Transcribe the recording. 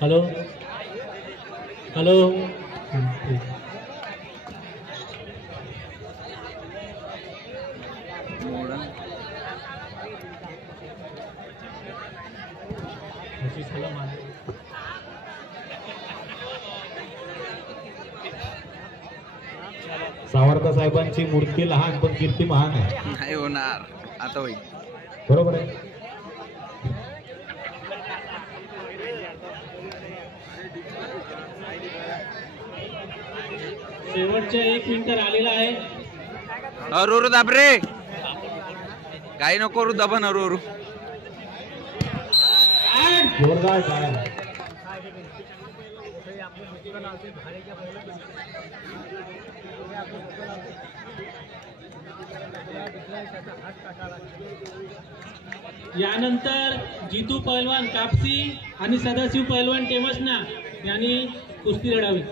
Hello hello Savarkar साहेबांची मूर्ती लहान पण कीर्ती महान आहे. नाही होणार आता होईल. बरोबर आहे. शेवटचे 1 मिनिट आलेला आहे. अरू दाबरे काही नको करू दबन अरू जोरदार काय यानंतर जितू पहलवान कापसी आणि सदाशिव पहलवान टेमसना यांनी कुस्ती लढावी.